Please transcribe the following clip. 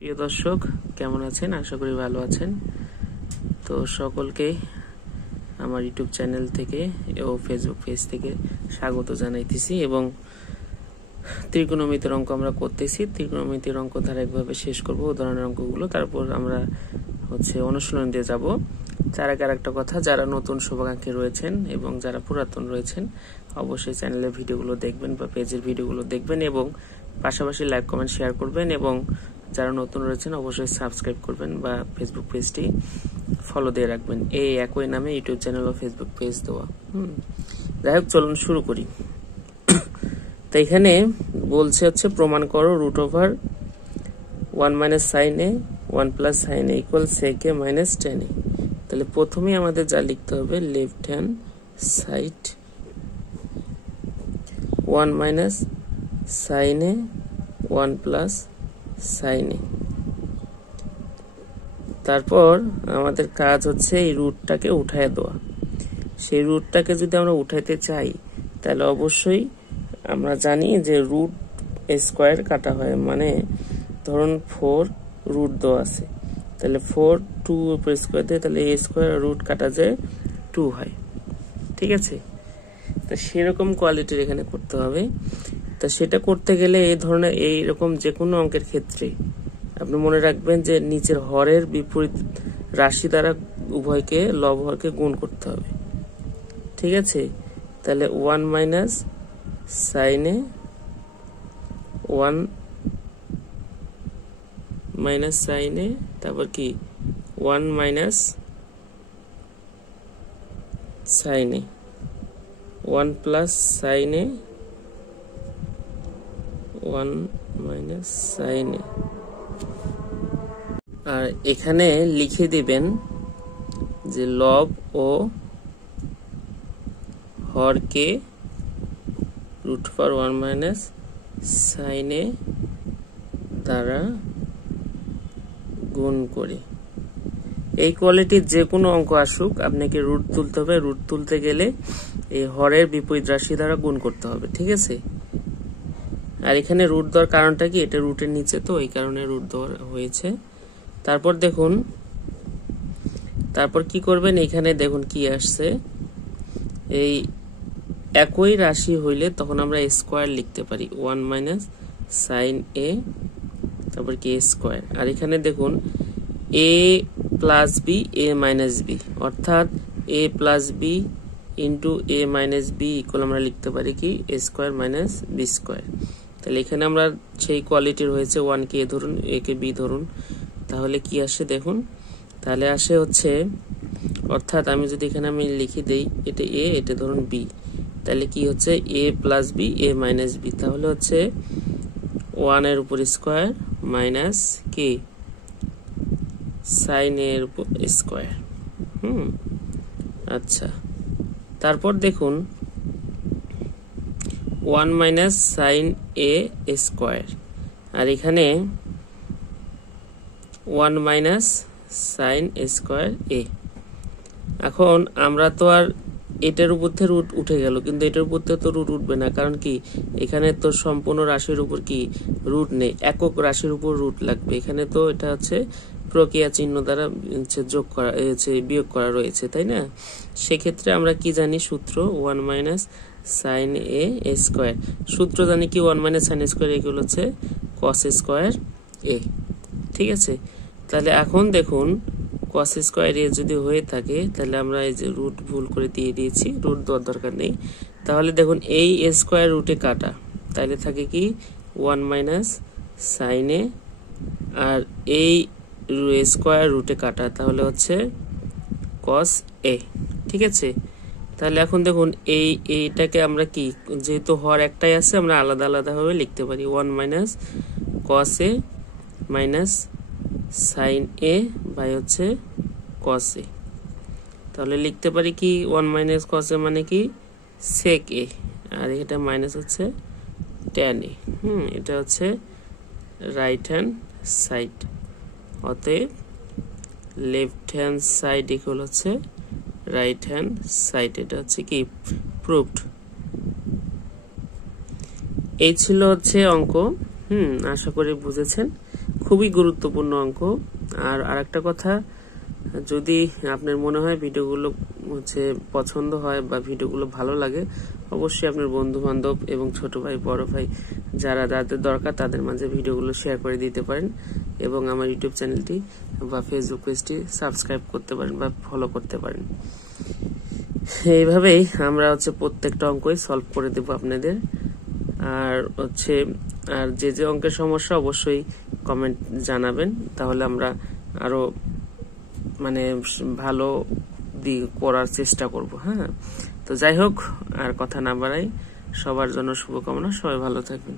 প্রিয় দর্শক, কেমন আছেন? আশা করি ভালো আছেন। তো সকলকে আমার ইউটিউব চ্যানেল থেকে ও ফেসবুক পেজ থেকে স্বাগত জানাইতেছি। এবং ত্রিকোণমিতির অঙ্ক আমরা করতেছি। ত্রিকোণমিতির অঙ্ক ধারাবাহিকভাবে শেষ করব, উদাহরণের অঙ্কগুলো। তারপর আমরা অনুশীলন দিয়ে যাব। তার আগে আরেকটা কথা, যারা নতুন শুভাকাঙ্ক্ষী রয়েছেন এবং যারা পুরাতন রয়েছেন অবশ্যই চ্যানেলের ভিডিওগুলো দেখবেন বা পেজের ভিডিওগুলো দেখবেন এবং পাশাপাশি লাইক কমেন্ট শেয়ার করবেন। এবং যারা নতুন রয়েছেন অবশ্যই সাবস্ক্রাইব করবেন বা ফেসবুক পেজটি ফলো দিয়ে রাখবেন। এই একই নামে ইউটিউব চ্যানেল ও ফেসবুক পেজ দেওয়া। যাই হোক, চলুন শুরু করি। তো এখানে বলছে প্রমাণ করো √1 - sin a 1 + sin a = sec a - tan a। তাহলে প্রথমেই আমাদের যা লিখতে হবে, left hand side 1 - sin a 1 + sin a। তারপর আমাদের কাজ এই রুটটাকে উঠায় দেওয়া। সেই রুটটাকে যদি আমরা উঠাইতে চাই তাহলে অবশ্যই আমরা জানি যে রুট স্কোয়ার কাটা হয়, মানে ধরুন 4 রুট দেওয়া আছে, তাহলে 4 2 উপর স্কোয়ার দিয়ে তাহলে a স্কোয়ার রুট কাটা যায় 2 হয়। ঠিক আছে, তা সেরকম কোয়ালিটির এখানে করতে হবে। তা সেটা করতে গেলে এই ধরনের এইরকম যে কোনো অঙ্কের ক্ষেত্রে আপনি মনে রাখবেন যে নিচের হরের বিপরীত রাশি দ্বারা উভয়কে লব হরকে গুণ করতে হবে। ঠিক আছে, তাহলে 1 - sin a 1 - sin a, তারপর কি 1 - sin a 1 + sin a 1 - sin a। আর এখানে লিখে দিবেন যে লব ও হরকে √1 - sin a দ্বারা গুণ করে। এই কোয়ালিটির যে কোনো অঙ্ক আসুক আপনাকে রুট তুলতে হবে। রুট তুলতে গেলে এই হরের বিপরীত রাশি দ্বারা গুণ করতে হবে। ঠিক আছে, আর এখানে রুট দেওয়ার কারণটা কি, এটা রুটের নিচে, তো এই কারণে রুট দেওয়া হয়েছে। তারপর দেখুন, তারপর কি করবেন, এখানে দেখুন কি আসছে, এই একই রাশি হইলে তখন আমরা স্কোয়ার লিখতে পারি 1 - sin a, তারপর কি a স্কোয়ার। আর এখানে দেখুন a + b a - b, অর্থাৎ a + b * a - b = আমরা লিখতে পারি কি a স্কোয়ার - b স্কোয়ার। তাহলে এখানে আমরা সেই কোয়ালিটির হয়েছে 1 কে a ধরুন, a কে b ধরুন, তাহলে কি আসে দেখুন, তাহলে আসে অর্থাৎ আমি যদি এখানে আমি লিখে দেই এটা a, এটা ধরুন b, তাহলে কি হচ্ছে a + b a - b, তাহলে 1 এর উপর স্কোয়ার মাইনাস কি sin a এর উপর স্কোয়ার। আচ্ছা, তারপর দেখুন 1 - sin a স্কোয়ার, আর এখানে 1 - sin a স্কোয়ার a। এখন আমরা তো আর এটার উপর থেকে রুট উঠে গেল, কিন্তু এটার উপর থেকে তো রুট উঠবে না, কারণ কি এখানে তো সম্পূর্ণ রাশির উপর কি রুট নেই, একক রাশির উপর রুট লাগবে। এখানে তো এটা প্রক্রিয়া চিহ্ন দ্বারা যোগ করা বিয়োগ করা রয়েছে, তাই না? সেক্ষেত্রে আমরা কি জানি সূত্র, 1 - sin a স্কোয়ার। সূত্র জানি কি 1 - sin a স্কোয়ার এগুলো cos স্কোয়ার a। ঠিক আছে, তাহলে এখন দেখুন cos স্কোয়ার a যদি হয়ে থাকে তাহলে আমরা এই যে রুট ভুল করে দিয়ে দিয়েছি, রুট দেওয়ার দরকার নেই। তাহলে দেখুন এই স্কোয়ার রুটে কাটা, তাহলে থাকে কি 1 - sin a, আর এই স্কোয়ার রুটে কাটা, তাহলে cos a। ঠিক আছে, তাহলে এখন দেখুন এইটাকে আমরা কি, যেহেতু হর একটাই আছে, আমরা আলাদা আলাদা ভাবে লিখতে পারি 1 - cos a minus sin a by cos a। তাহলে লিখতে পারি কি 1 - cos a মানে কি sec a, আর এটা মাইনাস tan a। এটা রাইট হ্যান্ড সাইড, অতএব left hand side equal right hand side. এটা কি প্রুভড। এই ছিল অঙ্ক। আশা করি বুঝেছেন। খুবই গুরুত্বপূর্ণ অঙ্ক। আর আরেকটা কথা, যদি আপনার মনে হয় ভিডিওগুলো পছন্দ হয় বা ভিডিওগুলো ভালো লাগে, অবশ্যই আপনার বন্ধু বান্ধব এবং ছোট ভাই বড় ভাই যাদের দরকার তাদের মাঝে ভিডিওগুলো শেয়ার করে দিতে পারেন এবং আমার ইউটিউব চ্যানেলটি বা ফেসবুক পেজটি সাবস্ক্রাইব করতে পারেন বা ফলো করতে পারেন। এইভাবেই আমরা প্রত্যেকটা অঙ্কই সলভ করে দেব আপনাদের। আর যে অঙ্কের সমস্যা অবশ্যই কমেন্ট জানাবেন, তাহলে আমরা আরো ভালো করার চেষ্টা করব। হ্যাঁ, তো যাই হোক, আর কথা না বাড়াই, সবার জন্য শুভকামনা, সবাই ভালো থাকবেন।